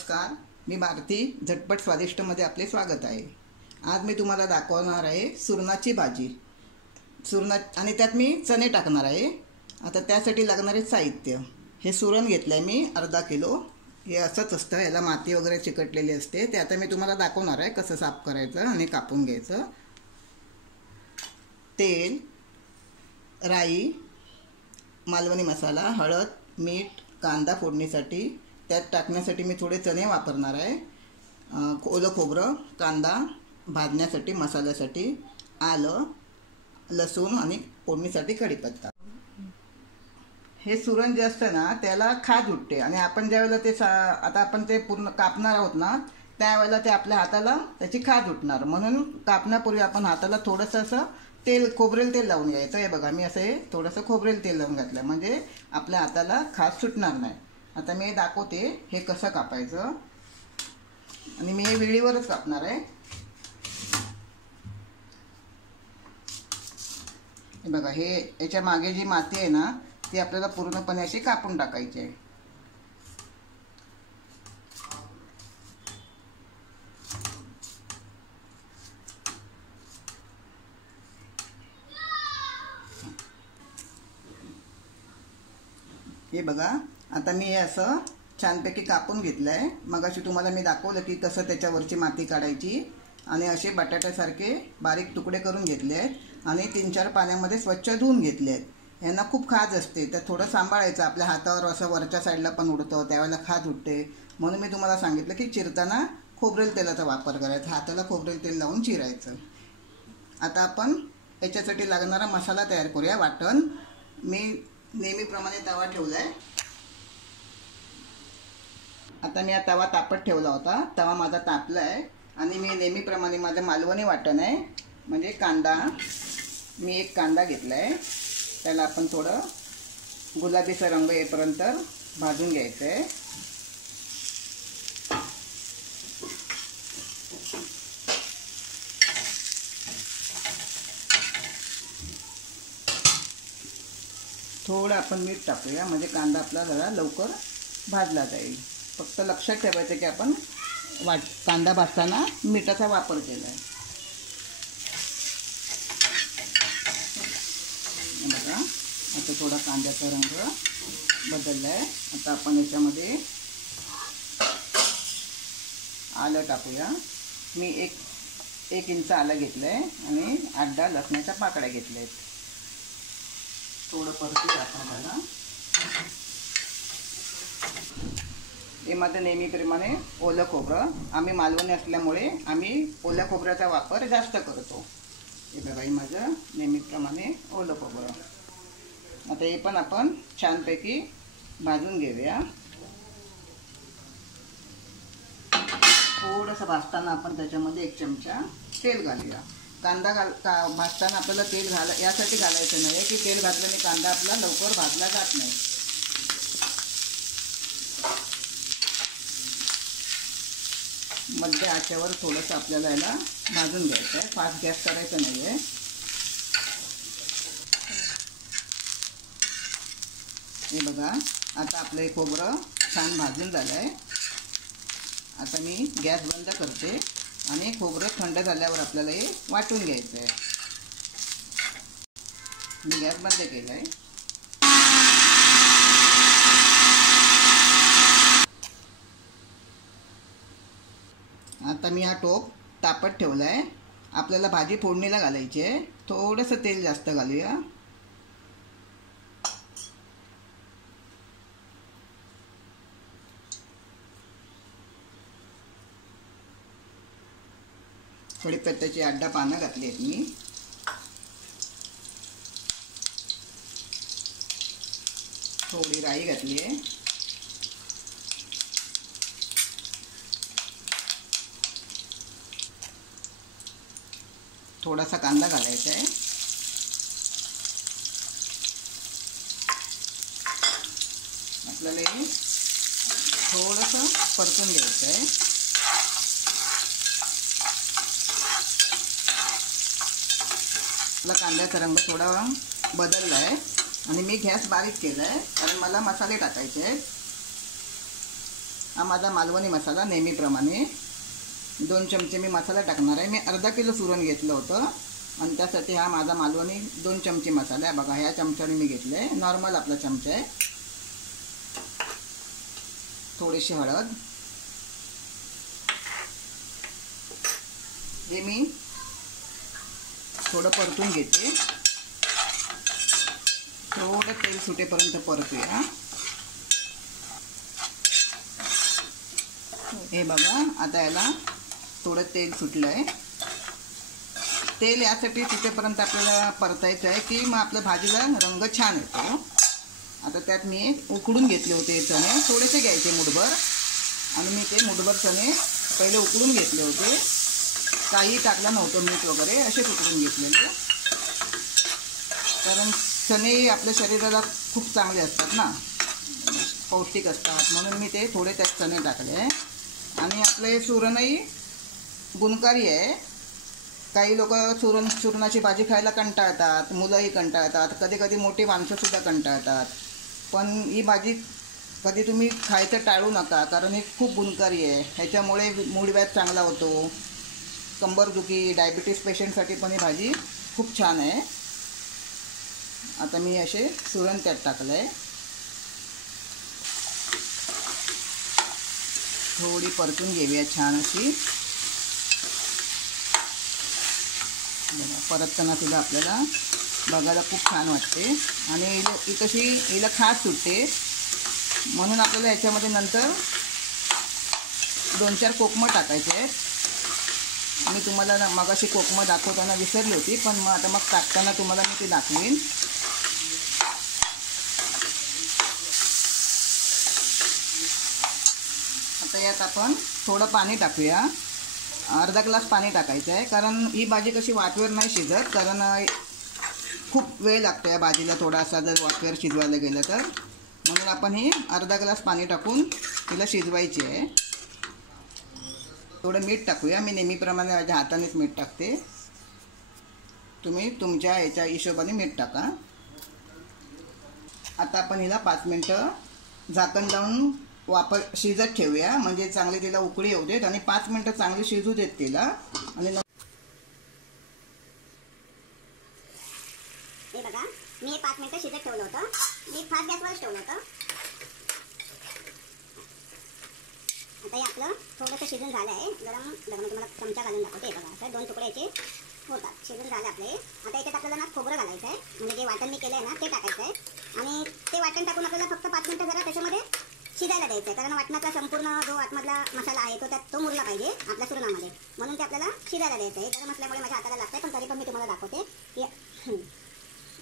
नमस्कार, मी भारती झटपट स्वादिष्टमध्ये आपले स्वागत आहे। आज मी तुम्हाला दाखवणार आहे सुरणाची भाजी। आणि त्यात मी चणे टाकणार आहे। आता त्यासाठी लागणारे साहित्य, हे सुरण घेतलं आहे मी अर्धा किलो। हे असंच असतं, याला माती वगैरे चिकटलेली असते। ते आता मी तुम्हाला दाखवणार आहे कसं साफ करायचं आणि कापून घ्यायचं। तेल, राई, मालवणी मसाला, हळद, मीठ, कांदा फोडणीसाठी। त्यात टाकण्यासाठी मी थोडे चणे वापरणार आहे। ओलं खोबरं, कांदा भाजण्यासाठी, मसाल्यासाठी, आलं, लसूण आणि फोडणीसाठी कढीपत्ता। हे सुरण जे असतं ना त्याला खाज उठते आणि आपण ज्यावेळेला ते आता आपण ते पूर्ण कापणार आहोत ना त्यावेळेला ते आपल्या हाताला त्याची खाज उठणार, म्हणून कापण्यापूर्वी आपण हाताला थोडंसं असं तेल, खोबरेल तेल लावून घ्यायचं। हे बघा, मी असं हे थोडंसं खोबरेल तेल लावून घातलं म्हणजे आपल्या हाताला खाज सुटणार नाही। आता मी दाखवते हे कसं कापायचं आणि मी हे विळीवरच कापणार आहे। हे बघा, हे याच्या मागे जी माती आहे ना ती आपल्याला पूर्णपणे अशी कापून टाकायची आहे। हे बघा, आता मी हे असं छानपैकी कापून घेतलं आहे। मगाशी तुम्हाला मी दाखवलं की कसं त्याच्यावरची माती काढायची आणि असे बटाट्यासारखे बारीक तुकडे करून घेतले आहेत आणि 3-4 पाण्यामध्ये स्वच्छ धुवून घेतले आहेत। यांना खूप खाज असते, तर थोडं सांभाळायचं। आपल्या हातावर असं वरच्या साईडला पण उडतं, त्यावेळेला खाज उठते, म्हणून मी तुम्हाला सांगितलं की चिरताना खोबरेल तेलाचा वापर करायचा। हाताला खोबरेल तेल लावून चिरायचं। आता आपण याच्यासाठी लागणारा मसाला तयार करूया, वाटण। मी नेहमीप्रमाणे तवा ठेवला आहे। आता मी हा तवा तापत ठेवला होता, तवा माझा तापला आहे आणि मी नेहमीप्रमाणे माझं मालवणी वाटण आहे म्हणजे कांदा। मी एक कांदा घेतला आहे, त्याला आपण थोडं गुलाबीचा रंग येईपर्यंत भाजून घ्यायचं आहे। थोडं आपण मीठ टाकूया म्हणजे कांदा आपला जरा लवकर भाजला जाईल। फक्त लक्षात ठेवायचं की आपण कांदा भाजताना मिठाचा वापर केला आहे। बघा, आता थोडा कांद्याचा रंग बदलला आहे। आता आपण याच्यामध्ये आलं टाकूया। मी एक इंच आलं घेतलं आहे आणि 8-10 लसणाच्या पाकळ्या घेतल्या आहेत। थोडं परतूया आपण त्याला। हे माझं नेहमीप्रमाणे ओलं खोबरं, आम्ही मालवणी असल्यामुळे आम्ही ओल्या खोबऱ्याचा वापर जास्त करतो। हे बघा, हे माझं नेहमीप्रमाणे ओलं खोबरं। आता हे पण आपण छानपैकी भाजून घेऊया। थोडंसं भाजताना आपण त्याच्यामध्ये 1 चमचा तेल घालूया। कांदा भाजताना आपल्याला तेल यासाठी घालायचं नाही की तेल घातल्याने कांदा आपला लवकर भाजला जात नाही। मध्य आचेवर थोडंसं आपल्याला याला भाजून घ्यायचं आहे, फास्ट गॅस करायचा नाही आहे। हे बघा, आता आपलं हे खोबरं छान भाजून झालं आहे। आता मी गॅस बंद करते आणि खोबरं थंड झाल्यावर आपल्याला हे वाटून घ्यायचं आहे। मी गॅस बंद केला आहे। आता मी हा टोप तापत ठेवला आहे। आपल्याला भाजी फोडणीला घालायची आहे, थोडंसं तेल जास्त घालूया। कढीपत्त्याची 8-10 पानं घातली आहेत मी। थोडी राई घातली आहे। थोडासा कांदा घालायचा आहे। आपल्याला हे थोडंसं परतून घ्यायचं आहे। आपला कांद्याचा रंग थोडा बदलला आहे आणि मी गॅस बारीक केला आहे कारण मला मसाले टाकायचे आहेत। हा माझा मालवणी मसाला नेहमीप्रमाणे 2 चमचे मी मसाला टाकणार आहे. मी अर्धा किलो सुरण घेतलं होतं आणि त्यासाठी हा माझा मालवणी 2 चमचे मसाला आहे. बघा ह्या चमच्याने मी घेतलं आहे, नॉर्मल आपला चमचा आहे. थोडीशी हळद, हे मी थोडं परतून घेते. थोडं तेल सुटेपर्यंत परतूया. हे बघा आता याला थोडं तेल सुटलं आहे. तेल यासाठी सुटेपर्यंत आपल्याला परतायचं आहे की मग आपल्या भाजीला रंग छान येतो. आता त्यात मी उकडून घेतले होते चणे, थोडेसे घ्यायचे मुठभर, आणि मी ते मुठभर चणे पहिले उकडून घेतले होते. काही टाकलं नव्हतं, मीठ वगैरे असे उकडून घेतलेले, कारण चणे आपल्या शरीराला खूप चांगले असतात ना, पौष्टिक असतात, म्हणून मी ते थोडे त्यात चणे टाकले. आणि आपले सुरणही गुणकारी आहे. काही लोक सुरणाची भाजी खायला कंटाळतात, मुलंही कंटाळतात, कधी कधी मोठी माणसंसुद्धा कंटाळतात. पण ही भाजी कधी तुम्ही खायचं टाळू नका, कारण ही खूप गुणकारी आहे. ह्याच्यामुळे मूळव्याध चांगला होतो, कंबरदुखी, डायबिटीस पेशंटसाठी पण ही भाजी खूप छान आहे. आता मी असे सुरण त्यात टाकलं आहे. थोडी परतून घेऊया छान अशी. परतताना सुद्धा आपल्याला बघायला खूप छान वाटते आणि ही कशी हिला खास सुटते, म्हणून आपल्याला याच्यामध्ये नंतर 2-4 कोकमं टाकायचे आहेत. मी तुम्हाला मगाशी कोकमं दाखवताना विसरली होती, पण मग टाकताना तुम्हाला मी ती दाखवीन. आता यात आपण थोडं पाणी टाकूया. अर्धा ग्लास पाणी टाकायचं आहे, कारण ही भाजी कशी वाफेवर नाही शिजत, कारण खूप वेळ लागतो या भाजीला थोडासा जर वाफेवर शिजवायला गेलं तर. म्हणून आपण ही अर्धा ग्लास पाणी टाकून तिला शिजवायची आहे. थोडं मीठ टाकूया. मी नेहमीप्रमाणे माझ्या हातानेच मीठ टाकते, तुम्ही तुमच्या याच्या हिशोबाने मीठ टाका. आता आपण हिला 5 मिनटं झाकण लावून शिजत ठेवूया, म्हणजे चांगली तिला उकळी येऊ देत आणि 5 मिनटं चांगली शिजू देत तिला. आणि हे बघा मी 5 मिनटं शिजत ठेवलं होतं. मी फास्ट गॅसवर ठेवलं होतं. आता हे आपलं थोडंसं शिजून झालं आहे. गरम तुम्हाला चमचा घालून दाखवते. हे बघा तर 2 तुकडे याचे होतात. शिजून झाले आपले. आता याच्यात आपल्याला ना खोबरं घालायचं आहे, म्हणजे जे वाटण मी केलं आहे ना ते टाकायचं आहे. आणि ते वाटण टाकून आपल्याला फक्त 5 मिनटं जरा त्याच्यामध्ये शिजायला द्यायचं आहे, कारण वाटणाचा संपूर्ण जो आतमधला मसाला आहे तो मुरला पाहिजे आपल्या सुरणामध्ये, म्हणून ते आपल्याला शिजायला द्यायचं आहे. गरम असल्यामुळे माझ्या हाताला लागतं, पण तरी पण मी तुम्हाला दाखवते की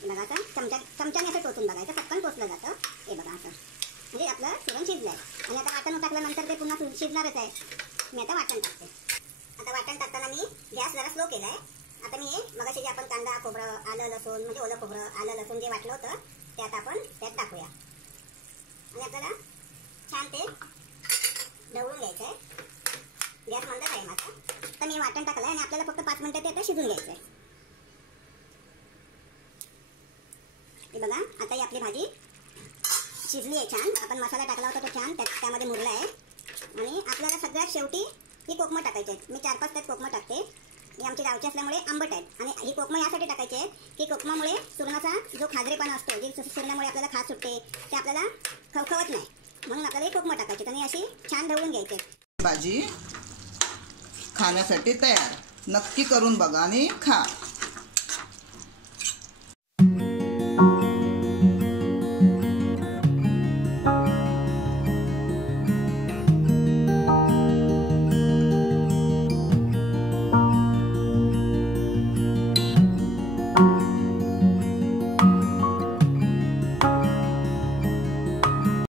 बघा आता चमच्याने असं टोचून बघायचं, पटकन टोचलं जातं. हे बघा असं, म्हणजे आपलं सुरण शिजलं आहे. आणि आता वाटण टाकल्यानंतर ते पुन्हा शिजणारच आहे. मी आता वाटण टाकते. आता वाटण टाकताना मी गॅस जरा स्लो केला आहे. आता मी हे मगाशी जे आपण कांदा, खोबरं, आलं लसूण, म्हणजे ओलं खोबरं, आलं लसूण जे वाटलं होतं ते आता आपण त्यात टाकूया. आणि आपल्याला छान ते ढवळून घ्यायचं आहे. गॅस मंदच आहे माझा. तर मी वाटण टाकलं आहे आणि आपल्याला फक्त 5 मिनटं ते आता शिजून घ्यायचं आहे. हे बघा आता ही आपली भाजी शिजली आहे छान. आपण मसाला टाकला होता तो छान त्यामध्ये मुरला आहे. आणि आपल्याला सगळ्यात शेवटी ही कोकमं टाकायची आहेत. मी 4-5 त्यात कोकमं टाकते. ही आमची गावची असल्यामुळे आंबट आहेत. आणि ही कोकमं यासाठी टाकायची आहेत की कोकमामुळे सुरणाचा जो खाजरेपणा असतो, जे सुरणामुळे आपल्याला खाज सुटते, ते आपल्याला खवखवत नाही, म्हणून आपल्याला ही कोकमं टाकायची आणि अशी छान ढवळून घ्यायची. भाजी खाण्यासाठी तयार. नक्की करून बघा आणि खा.